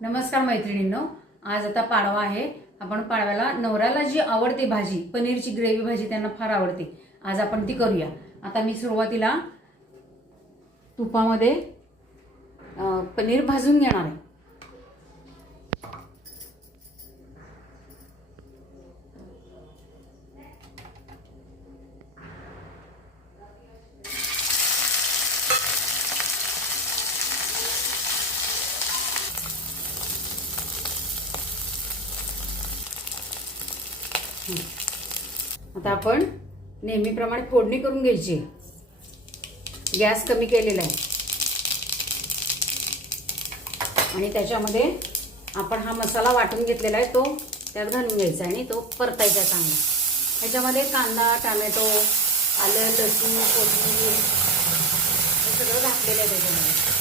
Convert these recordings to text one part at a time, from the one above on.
नमस्कार मैत्रिणींनो, आज आता पाडवा आहे। आपण पाडव्याला नवऱ्याला जी आवडते भाजी, पनीरची ग्रेव्ही भाजी त्यांना फार आवडते। आज आपण ती करूया। आता मी सुरुवातीला तुपामध्ये पनीर भाजून घेणार आहे। आता आपण नेहमीप्रमाणे फोडणी करून घ्यायची। गॅस कमी केलेला आहे आणि त्याच्यामध्ये आपण हा मसाला वाटून घेतलेला आहे तो त्यात घालून घ्यायचा आणि तो परतायचा चांगला। ह्याच्यामध्ये कांदा, टोमॅटो, आलं, लसूण, कोथिंबीर हे सगळं घातलेलं आहे त्याच्यामध्ये।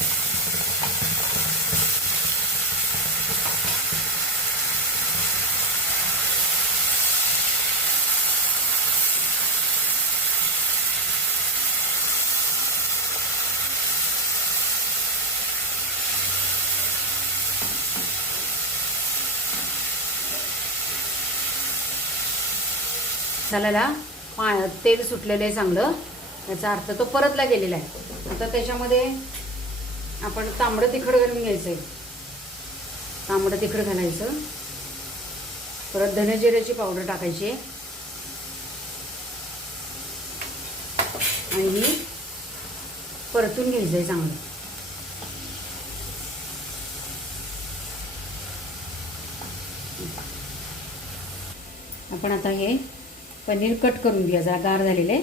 मसाल्याला तेल सुटलेलं आहे चांगलं, याचा अर्थ तो परतला गेलेला आहे। आता त्याच्यामध्ये आपण तांबडं तिखट घालून घ्यायचं आहे। तांबडं तिखट घालायचं, परत धने जिऱ्याची पावडर टाकायची आणि ही परतून घ्यायचं आहे चांगलं। आपण आता हे पनीर कट करून घ्या, जरा गार झालेले।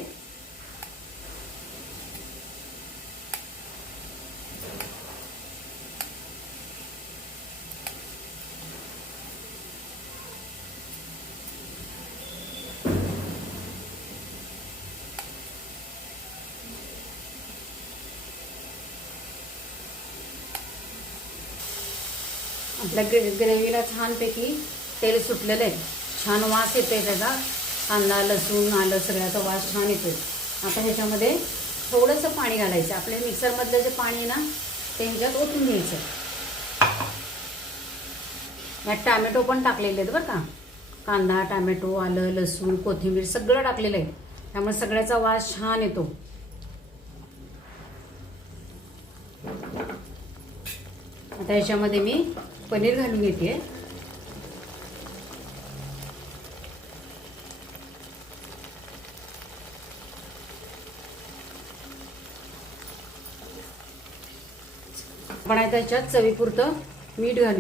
आपल्या ग्रेव्हीला छानपैकी तेल सुटलेलं आहे, छान वास येतोय त्याचा। कांदा, लसूण, आलं सगळ्याचा वास छान येतोय। आता ह्याच्यामध्ये थोडंसं पाणी घालायचं। आपल्या मिक्सरमधलं जे पाणी आहे ना ते ह्याच्यात ओतून घ्यायचं। यात टोमॅटो पण टाकलेले आहेत बरं का। कांदा, टोमॅटो, आलं, लसूण, कोथिंबीर सगळं टाकलेलं आहे, त्यामुळे सगळ्याचा वास छान येतो। आता ह्याच्यामध्ये मी पनीर घालून घेते। आपण त्याच्यात चवीपुरतं मीठ घालूया।